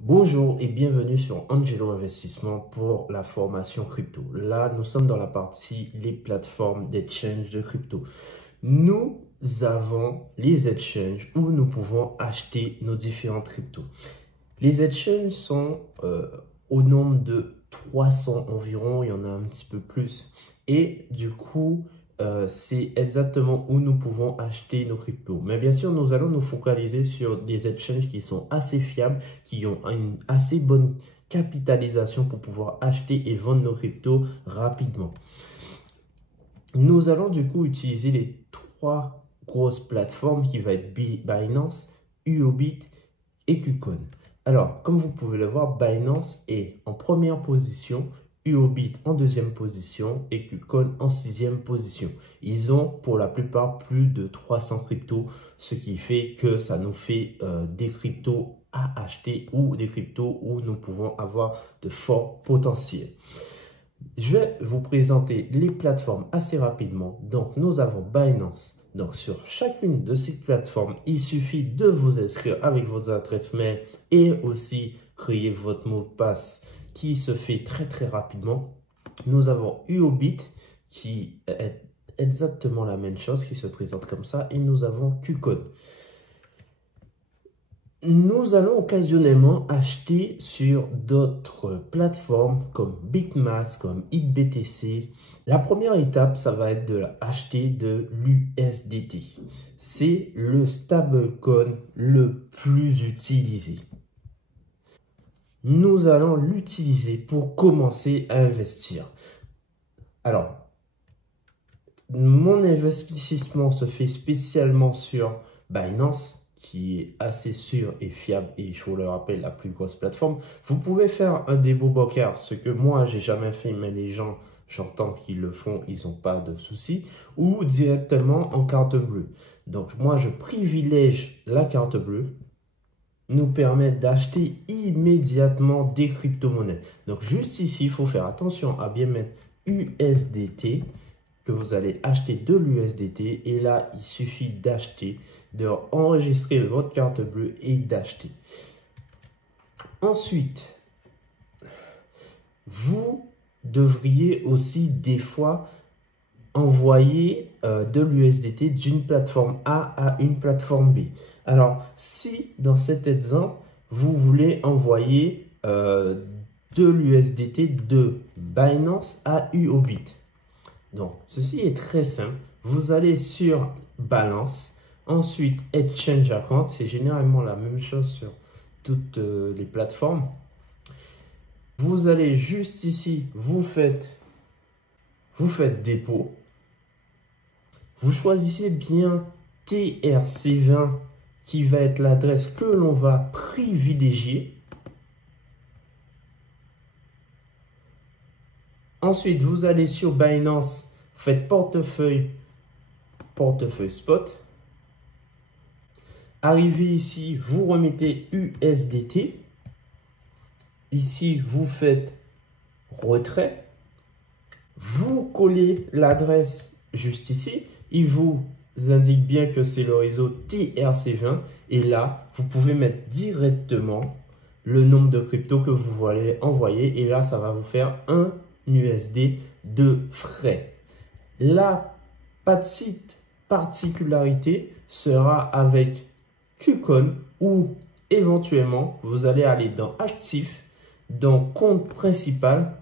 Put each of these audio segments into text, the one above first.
Bonjour et bienvenue sur Angelo Investissement pour la formation crypto. Là, nous sommes dans la partie les plateformes d'exchange de crypto. Nous avons les exchanges où nous pouvons acheter nos différentes cryptos. Les exchanges sont au nombre de 300 environ, il y en a un petit peu plus. Et du coup, c'est exactement où nous pouvons acheter nos cryptos. Mais bien sûr, nous allons nous focaliser sur des exchanges qui sont assez fiables, qui ont une assez bonne capitalisation pour pouvoir acheter et vendre nos cryptos rapidement. Nous allons du coup utiliser les trois grosses plateformes qui vont être Binance, Huobi et KuCoin. Alors, comme vous pouvez le voir, Binance est en première position, Huobi en deuxième position et KuCoin en sixième position. Ils ont pour la plupart plus de 300 cryptos, ce qui fait que ça nous fait des cryptos à acheter ou des cryptos où nous pouvons avoir de forts potentiels. Je vais vous présenter les plateformes assez rapidement. Donc, nous avons Binance. Donc, sur chacune de ces plateformes, il suffit de vous inscrire avec votre adresse mail et aussi créer votre mot de passe qui se fait très rapidement. Nous avons Huobi qui est exactement la même chose, qui se présente comme ça. Et nous avons KuCoin. Nous allons occasionnellement acheter sur d'autres plateformes comme Bitmax, comme XBTC. La première étape, ça va être d'acheter de l'USDT. C'est le stablecoin le plus utilisé. Nous allons l'utiliser pour commencer à investir. Alors, mon investissement se fait spécialement sur Binance, qui est assez sûr et fiable et je vous le rappelle la plus grosse plateforme. Vous pouvez faire un dépôt bancaire, ce que moi j'ai jamais fait, mais les gens j'entends qu'ils le font, ils n'ont pas de soucis, ou directement en carte bleue. Donc moi je privilège la carte bleue, nous permet d'acheter immédiatement des crypto-monnaies. Donc juste ici, il faut faire attention à bien mettre USDT, que vous allez acheter de l'USDT et là, il suffit d'acheter, d'enregistrer votre carte bleue et d'acheter. Ensuite, vous devriez aussi des fois envoyer de l'USDT d'une plateforme A à une plateforme B. Alors, si dans cet exemple, vous voulez envoyer de l'USDT de Binance à Huobi. Donc, ceci est très simple. Vous allez sur Balance, ensuite Exchange Account. C'est généralement la même chose sur toutes les plateformes. Vous allez juste ici, vous faites dépôt. Vous choisissez bien TRC20 qui va être l'adresse que l'on va privilégier. Ensuite, vous allez sur Binance, faites portefeuille spot. Arrivez ici, vous remettez USDT. Ici, vous faites retrait. Vous collez l'adresse juste ici. Il vous indique bien que c'est le réseau TRC20. Et là, vous pouvez mettre directement le nombre de cryptos que vous voulez envoyer. Et là, ça va vous faire un USD de frais. La petite particularité sera avec KuCoin où éventuellement vous allez aller dans Actifs, dans Compte principal,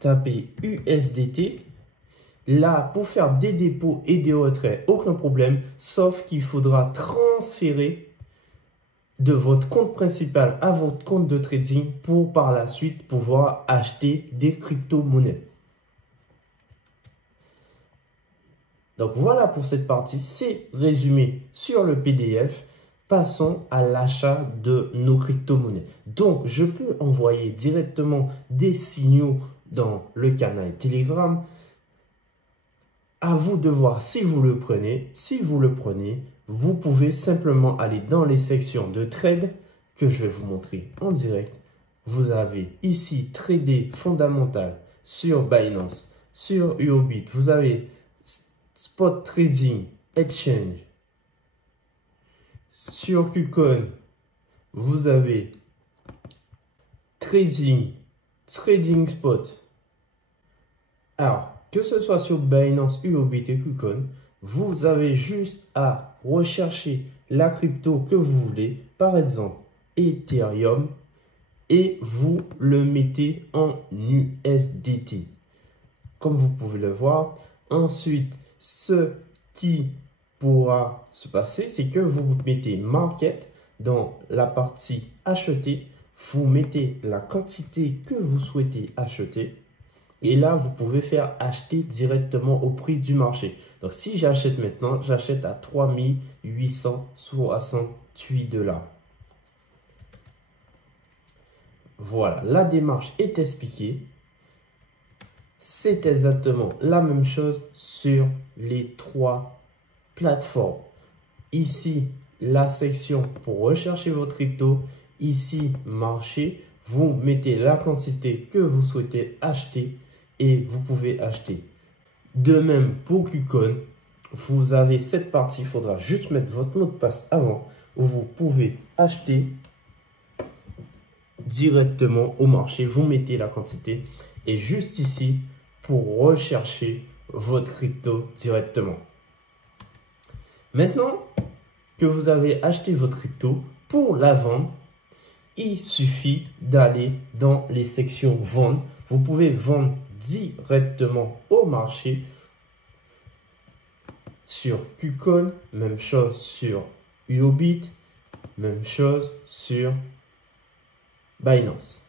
tapez USDT. Là, pour faire des dépôts et des retraits, aucun problème, sauf qu'il faudra transférer de votre compte principal à votre compte de trading pour par la suite pouvoir acheter des crypto-monnaies. Donc voilà pour cette partie, c'est résumé sur le PDF. Passons à l'achat de nos crypto-monnaies. Donc je peux envoyer directement des signaux dans le canal Telegram. À vous de voir si vous le prenez. Si vous le prenez, vous pouvez simplement aller dans les sections de trade que je vais vous montrer en direct. Vous avez ici trader fondamental sur Binance, sur Huobi. Vous avez spot trading, exchange. Sur KuCoin, vous avez trading spot. Alors, que ce soit sur Binance, Huobi et KuCoin, vous avez juste à rechercher la crypto que vous voulez, par exemple Ethereum, et vous le mettez en USDT. Comme vous pouvez le voir, ensuite, ce qui pourra se passer, c'est que vous mettez Market dans la partie acheter, vous mettez la quantité que vous souhaitez acheter. Et là, vous pouvez faire acheter directement au prix du marché. Donc, si j'achète maintenant, j'achète à 3868 $. Voilà, la démarche est expliquée. C'est exactement la même chose sur les trois plateformes. Ici, la section pour rechercher votre crypto. Ici, marché. Vous mettez la quantité que vous souhaitez acheter et vous pouvez acheter. De même pour KuCoin, vous avez cette partie, il faudra juste mettre votre mot de passe avant, où vous pouvez acheter directement au marché. Vous mettez la quantité et juste ici pour rechercher votre crypto directement. Maintenant que vous avez acheté votre crypto, pour la vendre, il suffit d'aller dans les sections vendre. Vous pouvez vendre directement au marché sur KuCoin, même chose sur Huobi, même chose sur Binance.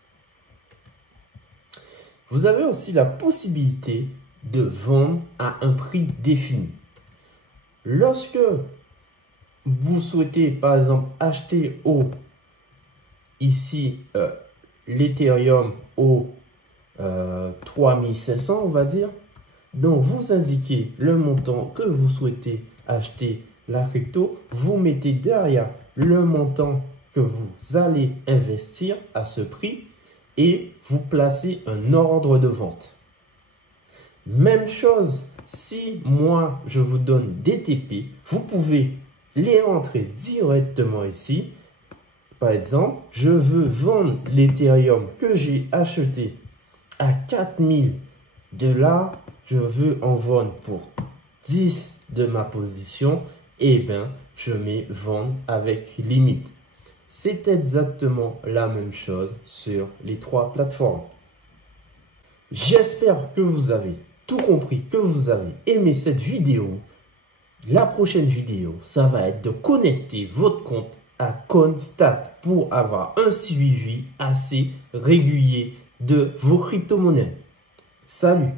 Vous avez aussi la possibilité de vendre à un prix défini. Lorsque vous souhaitez par exemple acheter ici l'Ethereum au 3500, on va dire. Donc, vous indiquez le montant que vous souhaitez acheter la crypto. Vous mettez derrière le montant que vous allez investir à ce prix et vous placez un ordre de vente. Même chose, si moi, je vous donne des TP, vous pouvez les rentrer directement ici. Par exemple, je veux vendre l'Ethereum que j'ai acheté à 4000 $. Je veux en vendre pour 10 de ma position. Et bien, je mets vendre avec limite. C'est exactement la même chose sur les trois plateformes. J'espère que vous avez tout compris, que vous avez aimé cette vidéo. La prochaine vidéo, ça va être de connecter votre compte à CoinStat pour avoir un suivi assez régulier de vos crypto-monnaies. Salut!